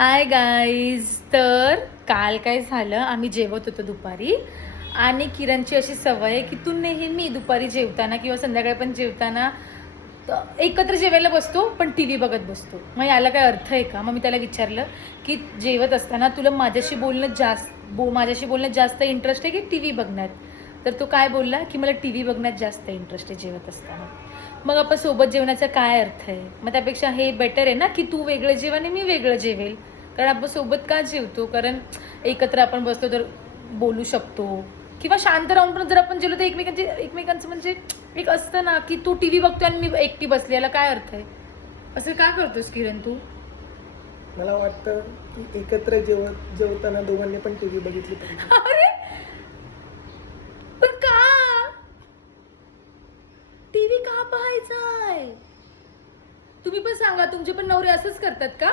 Hi guys. तर काल काय झालं, आम्ही जेवत होतो दुपारी आणि किरणची अशी सवय आहे की तू नेहमी दुपारी जेवताना किंवा संध्याकाळी पण जेवताना एकत्र जेवायला बसतो पण टी व्ही बघत बसतो. मग याला काय अर्थ आहे का? मग मी त्याला विचारलं की जेवत असताना तुला माझ्याशी बोलण्यात जास्त इंटरेस्ट आहे की टी व्ही बघण्यात? तर तो काय बोलला की मला टी व्ही बघण्यात जास्त इंटरेस्ट आहे जेवत असताना. मग आपण सोबत जेवण्याचा काय अर्थ आहे? मग त्यापेक्षा हे बेटर आहे ना की तू वेगळं जेव आणि मी वेगळं जेवेल. कारण आपण सोबत का जेवतो? कारण एकत्र आपण बसतो तर बोलू शकतो किंवा शांत राहून पण जर आपण जेवलो तर एकमेकांचं म्हणजे एक असतं ना की तू टीव्ही बघतोय आणि मी एकटी बसली, याला काय अर्थ आहे? असं का करतोस किरण तू? मला वाटतं की एकत्र जेवताना दोघांनी पण टीव्ही बघितली पाहिजे. अरे पण का? टीव्ही का पाहायचाय? तुम्ही पण सांगा, तुमचे पण नवरे असंच करतात का?